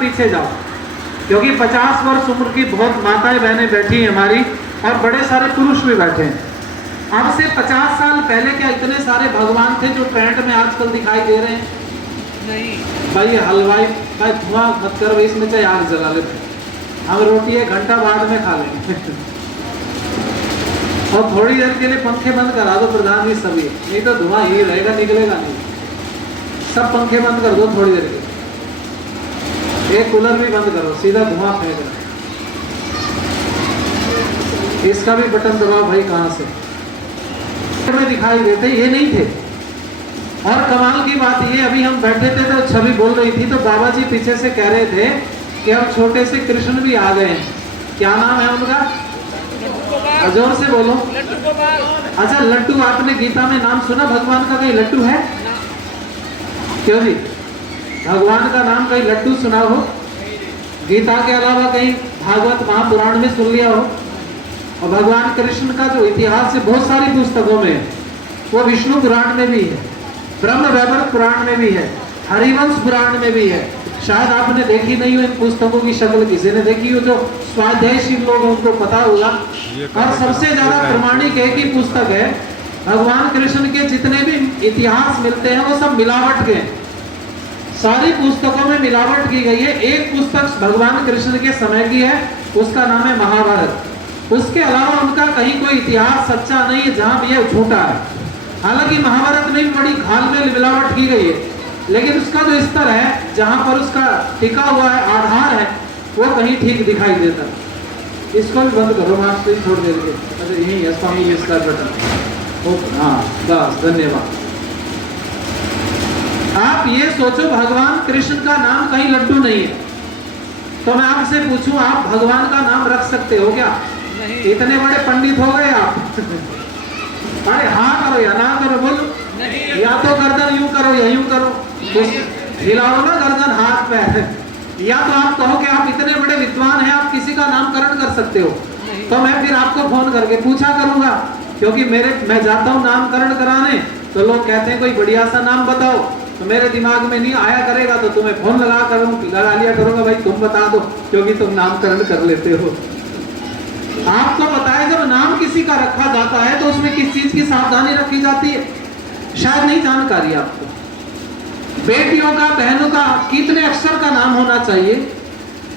पीछे जाओ, क्योंकि 50 वर्ष उम्र की बहुत माताएं बहनें बैठी हैं हमारी, और बड़े सारे पुरुष भी बैठे हैं। अब से 50 साल पहले क्या इतने सारे भगवान थे जो पैंट में आजकल दिखाई दे रहे हैं? नहीं भाई। हलवाई भाई धुआं मत करो, इसमें चाहे आग जला लेते, हम रोटी 1 घंटा बाद में खा लेंगे। और थोड़ी देर के लिए पंखे बंद करा दो प्रधान जी सभी, नहीं तो धुआं ही रहेगा, निकलेगा नहीं। सब पंखे बंद कर दो थोड़ी देर के, एक कूलर भी बंद करो, सीधा धुआं फेंक रहा। इसका भी बटन दबाओ भाई, कहां से में दिखाई देते, ये नहीं थे। और कमाल की बात ये, अभी हम बैठे थे तो छवि बोल रही थी, तो बाबा जी पीछे से कह रहे थे कि अब छोटे से कृष्ण भी आ गए हैं। क्या नाम है उनका? जोर से बोलो। अच्छा लड्डू, आपने गीता में नाम सुना भगवान का? कहीं लड्डू है? क्यों जी, भगवान का नाम कहीं लड्डू सुना हो? गीता के अलावा कहीं भागवत महापुराण में सुन लिया हो? और भगवान कृष्ण का जो इतिहास है बहुत सारी पुस्तकों में है, वो विष्णु पुराण में भी है, ब्रह्म वैवर्त पुराण में भी है, हरिवंश पुराण में भी है। शायद आपने देखी नहीं हो इन पुस्तकों की शक्ल, किसी ने देखी हो? जो स्वाध्यायशील लोग हैं उनको पता होगा। और सबसे ज्यादा प्रमाणिक एक ही पुस्तक है, भगवान कृष्ण के जितने भी इतिहास मिलते हैं वो सब मिलावट के, सारी पुस्तकों में मिलावट की गई है। एक पुस्तक भगवान कृष्ण के समय की है, उसका नाम है महाभारत। उसके अलावा उनका कहीं कोई इतिहास सच्चा नहीं है जहां भी यह झूठा है। हालांकि महाभारत में भी बड़ी घाल मिलावट की गई है, लेकिन उसका जो स्तर है, जहां पर उसका टिका हुआ है, आधार है, वो कहीं ठीक दिखाई देता है। इसको भी बंद करो मास्टर, छोड़ देर के। अच्छा यही है स्वामी जी इसका बटन। हाँ बस, धन्यवाद। आप ये सोचो भगवान कृष्ण का नाम कहीं लड्डू नहीं है, तो मैं आपसे पूछूं, आप भगवान का नाम रख सकते हो क्या? नहीं। इतने बड़े पंडित हो गए आप। अरे हाँ करो या ना करो, बोलो। नहीं। या तो गर्दन यूं करो या यूं करो, हिलाओ ना गर्दन हाथ पैर। या तो आप कहो कि आप इतने बड़े विद्वान हैं, आप किसी का नामकरण कर सकते हो, तो मैं फिर आपको फोन करके पूछा करूंगा, क्योंकि मैं जाता हूँ नामकरण कराने, तो लोग कहते हैं कोई बढ़िया सा नाम बताओ, तो मेरे दिमाग में नहीं आया करेगा, तो तुम्हें फोन लगा लिया करूंगा, भाई तुम बता दो, क्योंकि तुम नामकरण कर लेते हो। आपको पता है जब नाम किसी का रखा जाता है तो उसमें किस चीज की सावधानी रखी जाती है? शायद नहीं जानकारी आपको। बेटियों का, बहनों का कितने अक्षर का नाम होना चाहिए,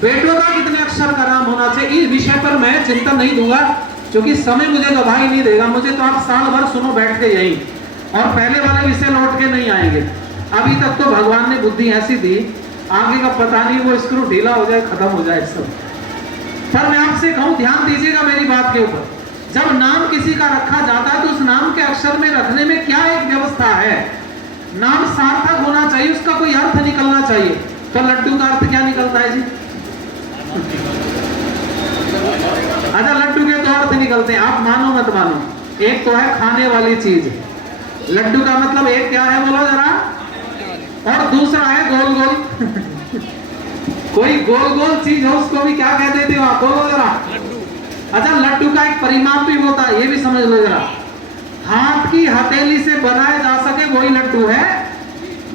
बेटों का कितने अक्षर का नाम होना चाहिए, इस विषय पर मैं चिंतन नहीं दूंगा, क्योंकि समय मुझे गवाही नहीं देगा। मुझे तो आप साल भर सुनो बैठ के यही, और पहले वाले विषय लौट के नहीं आएंगे। अभी तक तो भगवान ने बुद्धि ऐसी दी, आगे का पता नहीं वो स्क्रू ढीला हो जाए, खत्म हो जाए सब। पर मैं आपसे कहूं, ध्यान दीजिएगा मेरी बात के ऊपर। जब नाम किसी का रखा जाता है तो उस नाम के अक्षर में रखने में क्या एक व्यवस्था है? नाम सार्थक होना चाहिए, उसका कोई अर्थ निकलना चाहिए। तो लड्डू का अर्थ क्या निकलता है जी? अच्छा लड्डू के दो अर्थ निकलते हैं, आप मानो मत मानो। एक तो है खाने वाली चीज, लड्डू का मतलब एक क्या है बोलो जरा, और दूसरा है गोल गोल। कोई गोल गोल चीज हो उसको भी क्या कह देते हो आप, बोलो जरा? अच्छा लड्डू का एक परिमाप भी होता है, ये भी समझ लो जरा। हाथ की हथेली से बनाया जा सके वही लड्डू है,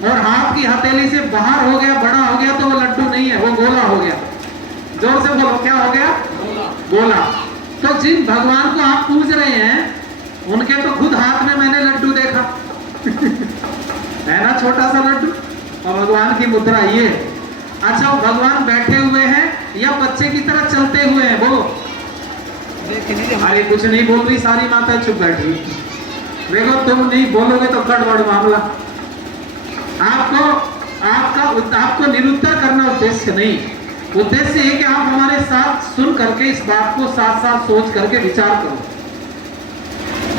और हाथ की हथेली से बाहर हो गया, बड़ा हो गया, तो वो लड्डू नहीं है, वो गोला हो गया। जोर से बोलो, क्या हो गया? गोला। तो जिन भगवान को आप पूज रहे हैं उनके तो खुद हाथ में मैंने लड्डू देखा है ना, छोटा सा लड्डू, और भगवान की मुद्रा ये। अच्छा भगवान बैठे हुए हैं या बच्चे की तरह चलते हुए हैं, बोलो? अरे कुछ नहीं बोल रही सारी माता, चुप बैठी। देखो तुम नहीं बोलोगे तो गड़बड़ मामला। आपको निरुत्तर करना उद्देश्य नहीं, उद्देश्य है कि आप हमारे साथ सुन करके इस बात को साथ साथ सोच करके विचार करो।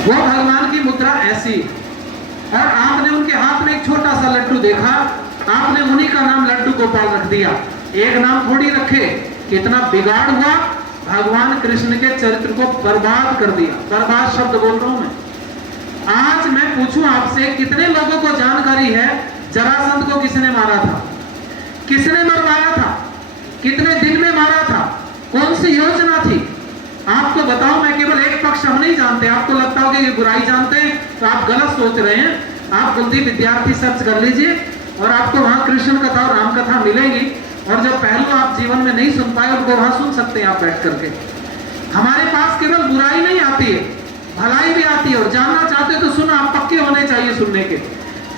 वो भगवान की मुद्रा ऐसी, और आपने उनके हाथ में एक छोटा सा लड्डू देखा, आपने उन्हीं का नाम लड्डू गोपाल रख दिया। एक नाम थोड़ी रखे, कितना बिगाड़ हुआ, भगवान कृष्ण के चरित्र को बर्बाद कर दिया। बर्बाद शब्द बोल रहा हूं मैं। आज मैं पूछूं आपसे, कितने लोगों को जानकारी है जरासंध को किसने मारा था, किसने मरवाया था, कितने दिन में मारा था, कौन सी योजना थी? आपको बताओ, मैं केवल एक पक्ष हम नहीं जानते। आपको लगता होगा कि बुराई जानते हैं, तो आप गलत सोच रहे हैं। आप कुलदीप विद्यार्थी सर्च कर लीजिए और आपको वहां कृष्ण कथा और राम कथा मिलेगी, और जो पहलू आप जीवन में नहीं सुन पाए उनको वहां सुन सकते हैं आप बैठ करके। हमारे पास केवल बुराई नहीं आती है, भलाई भी आती है, और जानना चाहते तो सुनो, आप पक्के होने चाहिए सुनने के।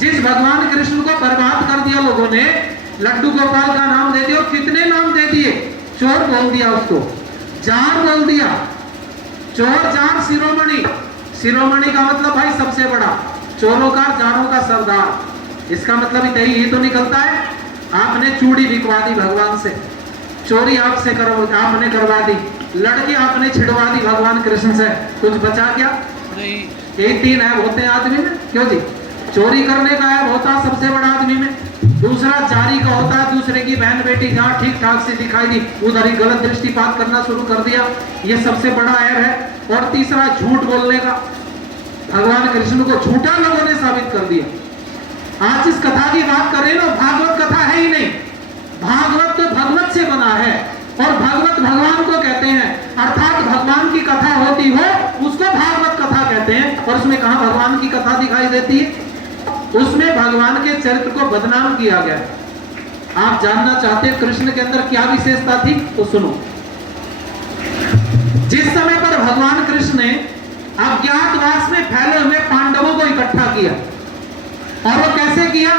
जिस भगवान कृष्ण को बर्बाद कर दिया लोगों ने, लड्डू गोपाल का नाम दे दिया, और कितने नाम दे दिए, चोर बोल दिया उसको, जार बोल दिया, चोर जार शिरोमणि। शिरोमणि का मतलब भाई सबसे बड़ा, चोरों का जारों का सरदार। इसका मतलब यही तो निकलता है। आपने चूड़ी बिकवा दी भगवान से, चोरी आपसे आपने करवा दी, लड़की आपने छिड़वा दी भगवान कृष्ण से, कुछ बचा क्या? नहीं। एक 3 ऐब होते हैं आदमी में, क्यों जी? चोरी करने का ऐब होता है सबसे बड़ा आदमी में, दूसरा जारी का होता है, दूसरे की बहन बेटी जहाँ ठीक ठाक से दिखाई दी उधर ही गलत दृष्टिपात करना शुरू कर दिया, ये सबसे बड़ा ऐब है। और तीसरा झूठ बोलने का, भगवान कृष्ण को झूठा लोगों ने साबित कर दिया। आज इस कथा की बात करें ना, भागवत कथा है ही नहीं, भागवत तो भगवत से बना है, और भगवत भगवान को कहते हैं, अर्थात भगवान की कथा होती हो उसको भागवत कथा कहते हैं। और उसमें कहां भगवान की कथा दिखाई देती है? उसमें भगवान के चरित्र को बदनाम किया गया। आप जानना चाहते हैं कृष्ण के अंदर क्या विशेषता थी? तो सुनो। जिस समय पर भगवान कृष्ण ने अज्ञातवास में फैले हुए पांडवों को इकट्ठा किया, और वो कैसे किया?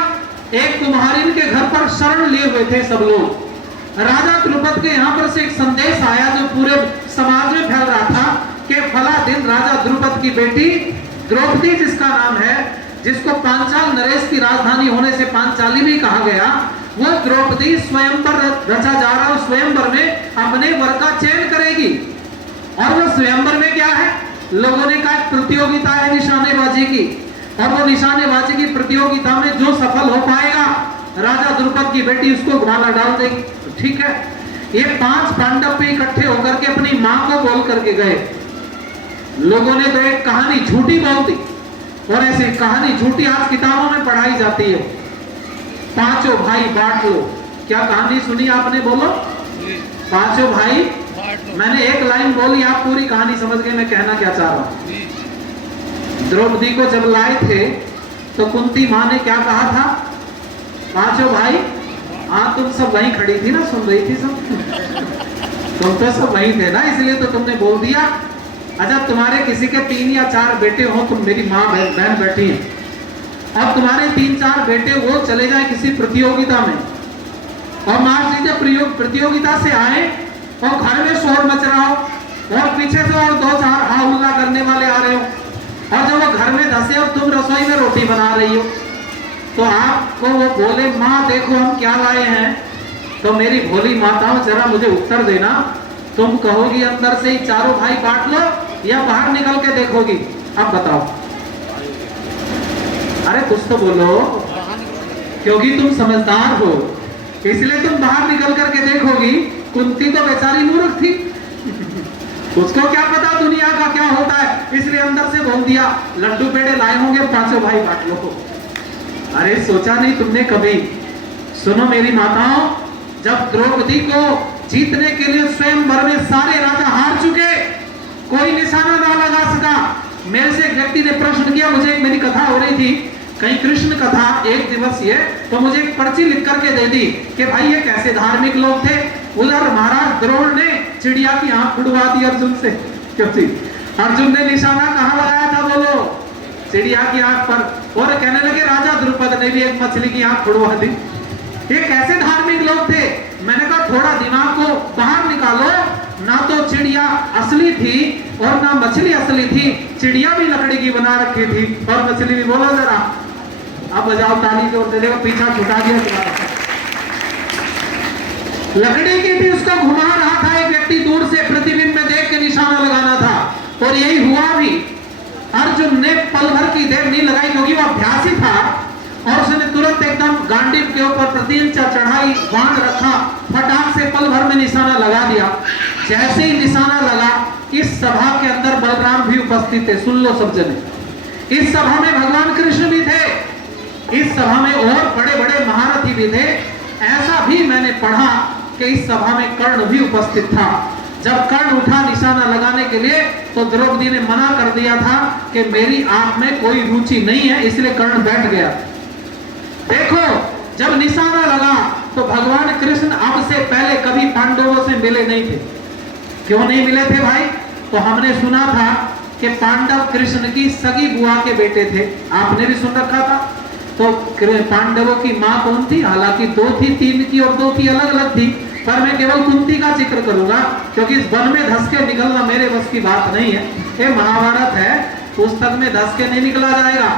एक कुम्हारिन के घर पर शरण लिए हुए थे सब लोग। राजा द्रुपद के यहाँ पर से एक संदेश आया जो पूरे समाज में फैल रहा था कि फला दिन राजा द्रुपद की बेटी द्रौपदी, जिसका नाम है, जिसको पांचाल नरेश की राजधानी होने से पांचाली भी कहा गया, वो द्रौपदी स्वयंवर रचा जा रहा है, स्वयंवर में अपने वर का चयन करेगी। और वो स्वयंवर में क्या है? लोगों ने कहा प्रतियोगिता है निशानेबाजी की, और वो निशानेबाजी की प्रतियोगिता में जो सफल हो पाएगा राजा द्रुपद की बेटी उसको माला डाल देगी। ठीक है, ये 5 पांडव पे इकट्ठे होकर के अपनी मां को बोल करके गए। लोगों ने तो एक कहानी झूठी बोल दी, और ऐसी कहानी झूठी आज किताबों में पढ़ाई जाती है, 5 भाई बांट लो। क्या कहानी सुनी आपने? बोलो। 5 भाई, मैंने एक लाइन बोली, आप पूरी कहानी समझ गए मैं कहना क्या चाह रहा हूं। द्रौपदी को जब लाए थे तो कुंती मां ने क्या कहा था? 5 भाई, हाँ तुम सब वहीं खड़ी थी ना, सुन रही थी सब तुम तो सब वहीं थे ना, इसलिए तो तुमने बोल दिया। अच्छा, तुम्हारे किसी के 3 या 4 बेटे हो, तुम मेरी माँ बहन बैठी हैं, अब तुम्हारे 3-4 बेटे वो चले जाए किसी प्रतियोगिता में, और मान लीजिए प्रतियोगिता से आए और घर में शोर मच रहा हो, और पीछे से और 2-4 हा हुल्ला करने वाले आ रहे हो, और जब वो घर में धसे और तुम रसोई में रोटी बना रही हो, तो आपको वो बोले माँ देखो हम क्या लाए हैं, तो मेरी भोली माताओं जरा मुझे उत्तर देना, तुम कहोगी अंदर से ही 4 भाई बांट लो, या बाहर निकल के देखोगी? अब बताओ। अरे कुछ तो बोलो, क्योंकि तुम समझदार हो इसलिए तुम बाहर निकल करके देखोगी। कुंती तो बेचारी मूर्ख थी, उसको क्या पता दुनिया का क्या होता है, इसलिए अंदर से बोल दिया लड्डू पेड़े लाए होंगे 5 भाई बांट लो। अरे सोचा नहीं तुमने कभी? सुनो मेरी माताओं, जब द्रौपदी को जीतने के लिए स्वयंवर में सारे राजा हार चुके, कोई निशाना ना लगा सका। मेरे से एक व्यक्ति ने प्रश्न किया, मुझे मेरी कथा हो रही थी कहीं कृष्ण कथा 1 दिवसीय, तो मुझे एक पर्ची लिख करके दे दी कि भाई ये कैसे धार्मिक लोग थे। उधर महाराज द्रोण ने चिड़िया की आंख उड़वा दी अर्जुन से, क्योंकि अर्जुन ने निशाना कहाँ लगाया था? बोलो, चिड़िया की आंख पर। और कहने लगे राजा द्रुपद ने भी एक मछली की आंख उड़वा दी। ये कैसे धार्मिक लोग थे? मैंने कहा थोड़ा दिमाग को बाहर निकालो, ना तो चिड़िया असली थी और ना मछली असली थी, चिड़िया भी लकड़ी की बना रखी थी और मछली भी। बोलो जरा, अब बजाओ ताली जोर से, देखो पीछा छुटा दिया तुम्हारा। लकड़ी की थी, उसको घुमा रहा था एक व्यक्ति दूर से, प्रतिबिंब में देख के निशाना लगाना था, और यही हुआ भी। अर्जुन ने पल भर की देर नहीं लगाई क्योंकि वो अभ्यासी था, और उसने तुरंत एकदम गांडीव के ऊपर प्रत्यंचा चढ़ाई, बाण रखा, फटाक से पल भर में निशाना लगा दिया। जैसे ही निशाना लगा, इस सभा के अंदर बलराम भी उपस्थित थे। सुन लो सब जने, इस सभा में भगवान कृष्ण भी थे, इस सभा में और बड़े बड़े महारथी भी थे। ऐसा भी मैंने पढ़ा कि इस सभा में कर्ण भी उपस्थित था। जब कर्ण उठा निशाना लगाने के लिए, तो द्रौपदी ने मना कर दिया था कि मेरी आंख में कोई रुचि नहीं है, इसलिए कर्ण बैठ गया। देखो, जब निशाना लगा तो भगवान कृष्ण अब से पहले कभी पांडवों से मिले नहीं थे। क्यों नहीं मिले थे भाई? तो हमने सुना था कि पांडव कृष्ण की सगी बुआ के बेटे थे, आपने भी सुन रखा था। तो पांडवों की माँ कौन थी? हालांकि दो थी, तीन की और दो की अलग अलग थी, पर मैं केवल कुंती का जिक्र करूंगा क्योंकि इस वन में धस के निकलना मेरे बस की बात नहीं है। ये महाभारत है, पुस्तक में धस के नहीं निकला जाएगा।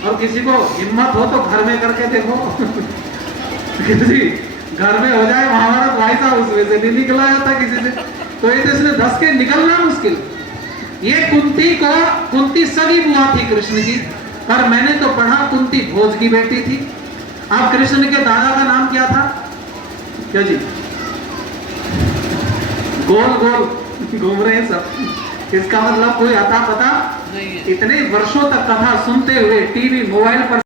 और किसी को हिम्मत हो तो घर में करके देखो किसी घर में हो जाए महाभारत, भाई साहब उसमें से नहीं निकला जाता किसी से। तो ये तो इसमें धस के निकलना मुश्किल। ये कुंती सगी बुआ थी कृष्ण की, पर मैंने तो पढ़ा कुंती भोज की बेटी थी। अब कृष्ण के दादा का नाम क्या था? क्या जी? गोल गोल घूम रहे हैं सब, इसका मतलब कोई अता पता नहीं। इतने वर्षों तक कथा सुनते हुए टीवी मोबाइल पर